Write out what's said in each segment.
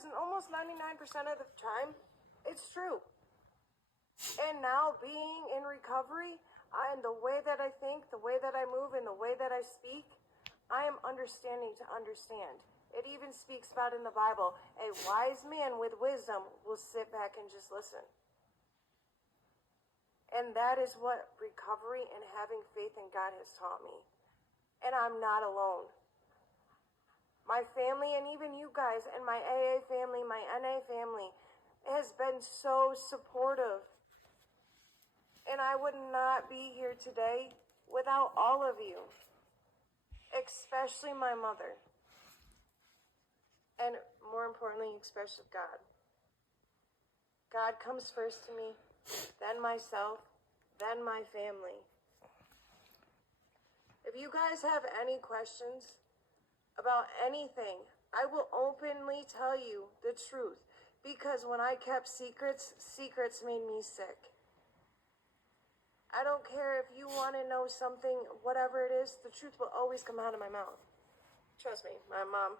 because almost 99% of the time, it's true. And now being in recovery, and the way that I think, the way that I move, and the way that I speak, I am understanding to understand. It even speaks about in the Bible, a wise man with wisdom will sit back and just listen. And that is what recovery and having faith in God has taught me. And I'm not alone. My family, and even you guys, and my AA family, my NA family, has been so supportive. And I would not be here today without all of you, especially my mother. And more importantly, especially God. God comes first to me, then myself, then my family. If you guys have any questions about anything, I will openly tell you the truth. Because when I kept secrets, secrets made me sick. I don't care if you want to know something, whatever it is, the truth will always come out of my mouth. Trust me, my mom,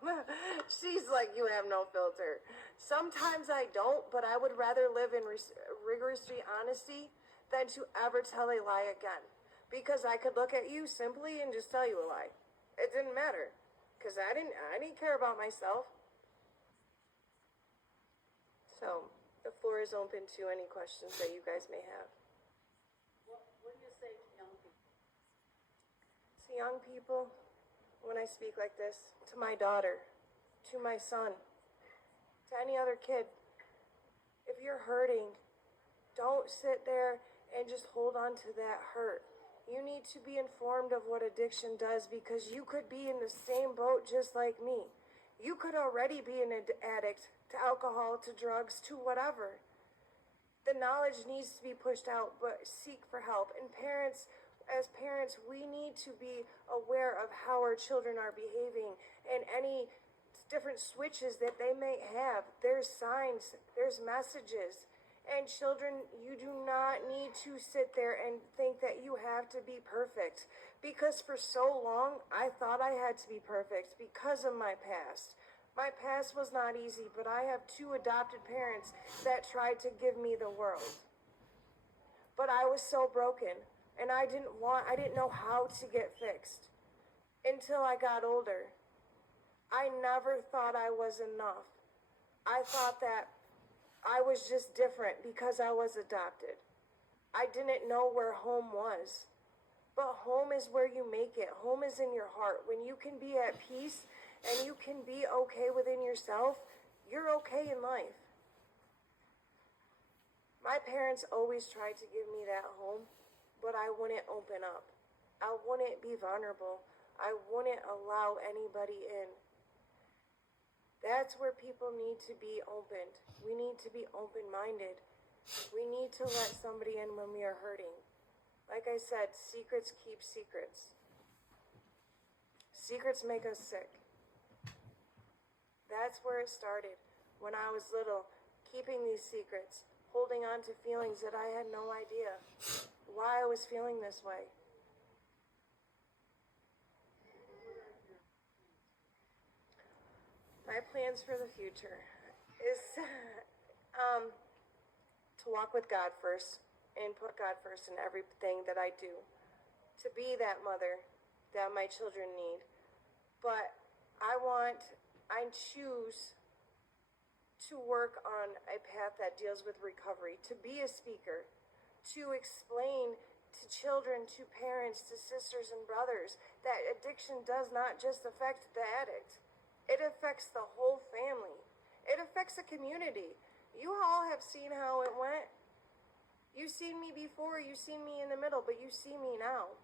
she's like, you have no filter. Sometimes I don't, but I would rather live in rigorous honesty than to ever tell a lie again. Because I could look at you simply and just tell you a lie. It didn't matter. Because I didn't care about myself. So, the floor is open to any questions that you guys may have. What do you say to young people? To young people, when I speak like this, to my daughter, to my son, to any other kid, if you're hurting, don't sit there and just hold on to that hurt. You need to be informed of what addiction does, because you could be in the same boat just like me. You could already be an addict to alcohol, to drugs, to whatever. The knowledge needs to be pushed out, but seek for help. And parents, as parents, we need to be aware of how our children are behaving and any different switches that they may have. There's signs, there's messages. And children, you do not need to sit there and think that you have to be perfect. Because for so long, I thought I had to be perfect because of my past. My past was not easy, but I have 2 adopted parents that tried to give me the world. But I was so broken, and I didn't know how to get fixed until I got older. I never thought I was enough. I thought that I was just different because I was adopted. I didn't know where home was. But home is where you make it. Home is in your heart. When you can be at peace and you can be okay within yourself, you're okay in life. My parents always tried to give me that home, but I wouldn't open up. I wouldn't be vulnerable. I wouldn't allow anybody in. That's where people need to be opened. We need to be open-minded. We need to let somebody in when we are hurting. Like I said, secrets keep secrets. Secrets make us sick. That's where it started. When I was little, keeping these secrets, holding on to feelings that I had no idea why I was feeling this way. My plans for the future is to walk with God first and put God first in everything that I do. To be that mother that my children need. But I choose to work on a path that deals with recovery, to be a speaker, to explain to children, to parents, to sisters and brothers that addiction does not just affect the addict. It affects the whole family. It affects the community. You all have seen how it went. You've seen me before, you've seen me in the middle, but you see me now.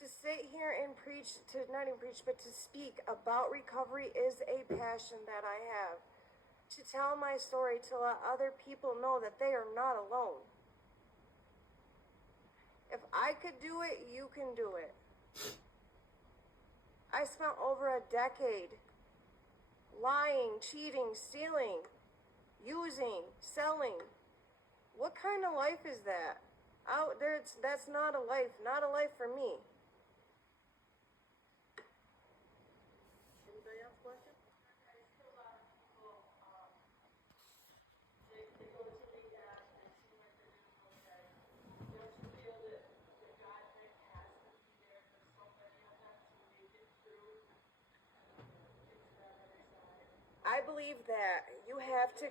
To sit here and preach, not even preach, but to speak about recovery is a passion that I have. To tell my story, to let other people know that they are not alone. If I could do it, you can do it. I spent over a decade lying, cheating, stealing, using, selling. What kind of life is that? Out there, that's not a life for me. Anybody else question? believe that you have to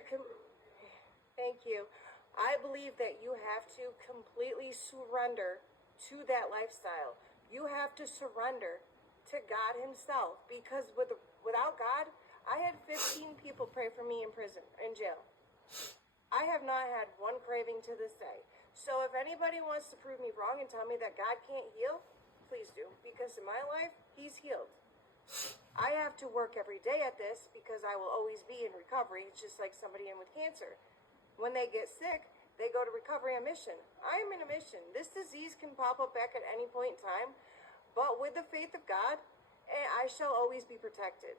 thank you. I believe that you have to completely surrender to that lifestyle. You have to surrender to God himself because without God, I had 15 people pray for me in prison, in jail. I have not had one craving to this day. So if anybody wants to prove me wrong and tell me that God can't heal, please do. Because in my life, he's healed. I have to work every day at this because I will always be in recovery. It's just like somebody in with cancer. When they get sick, they go to recovery on mission. I am in a mission. This disease can pop up back at any point in time, but with the faith of God, I shall always be protected.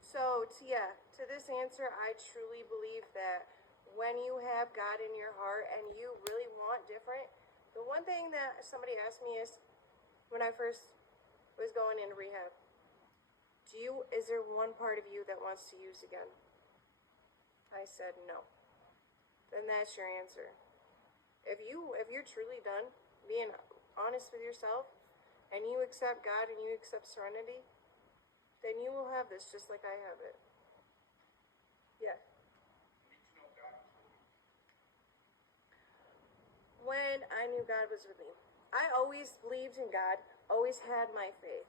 So, Tia, to this answer, I truly believe that when you have God in your heart and you really want different, the one thing that somebody asked me is when I first was going into rehab, is there one part of you that wants to use again? I said no. Then that's your answer. If you're truly done being honest with yourself and you accept God and you accept serenity, then you will have this just like I have it. Yeah. When I knew God was with me, I always believed in God, always had my faith.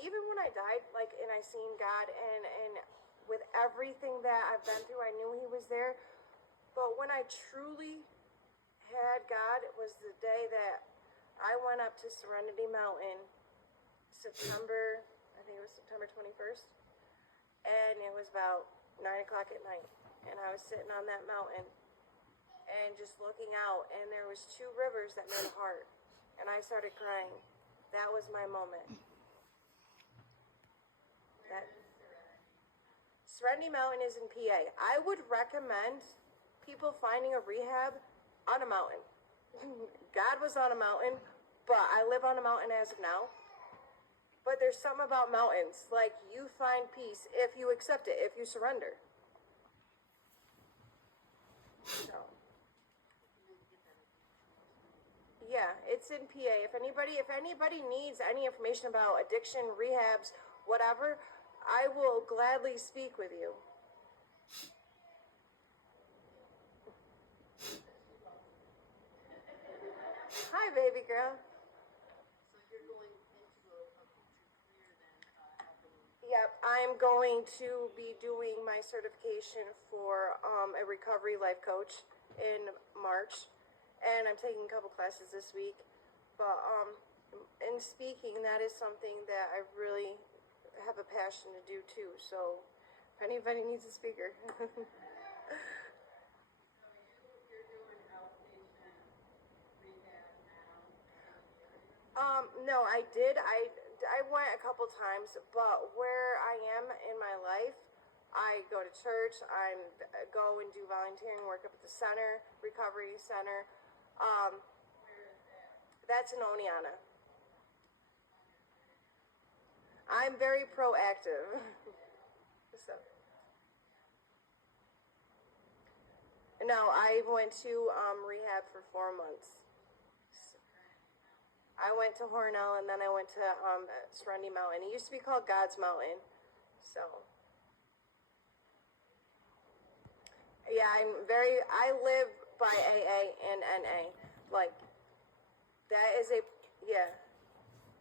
Even when I died, and I seen God, and with everything that I've been through, I knew he was there. But when I truly had God, it was the day that I went up to Serenity Mountain, I think it was September 21st, and it was about 9 o'clock at night, and I was sitting on that mountain and just looking out, and there was two rivers that made a heart, and I started crying. That was my moment. Serenity Mountain is in PA. I would recommend people finding a rehab on a mountain. God was on a mountain, but I live on a mountain as of now. But there's something about mountains, like you find peace if you accept it, if you surrender. So, yeah, it's in PA. If anybody needs any information about addiction, rehabs, whatever, I will gladly speak with you. Hi, baby girl. Yep, I'm going to be doing my certification for a recovery life coach in March, and I'm taking a couple classes this week. But in speaking, that is something that I really have a passion to do too. So, if anybody needs a speaker. No, I did. I went a couple times, but where I am in my life, I go to church. Go and do volunteering work up at the center, recovery center. That's in Oneonta. I'm very proactive. So, no, I went to rehab for 4 months. I went to Hornell and then I went to Serenity Mountain. It used to be called God's Mountain. So, yeah, I live by AA and NA. Like, that is it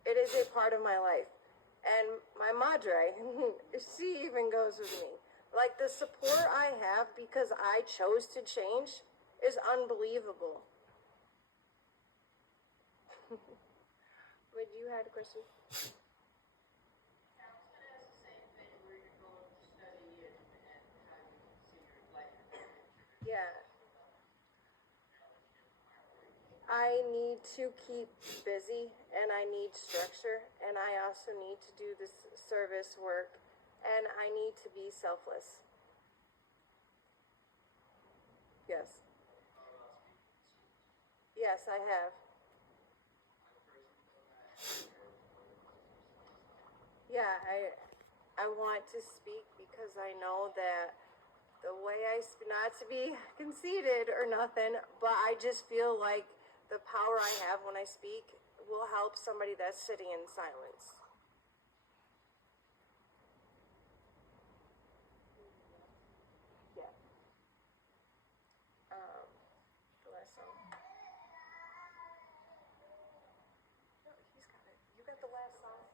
is a part of my life. And my madre, she even goes with me. Like, the support I have because I chose to change is unbelievable. Would you had a question? Yeah. I need to keep busy and I need structure and I also need to do this service work and I need to be selfless. Yes. Yes, I have. Yeah, I want to speak because I know that the way not to be conceited or nothing, but I just feel like the power I have when I speak will help somebody that's sitting in silence.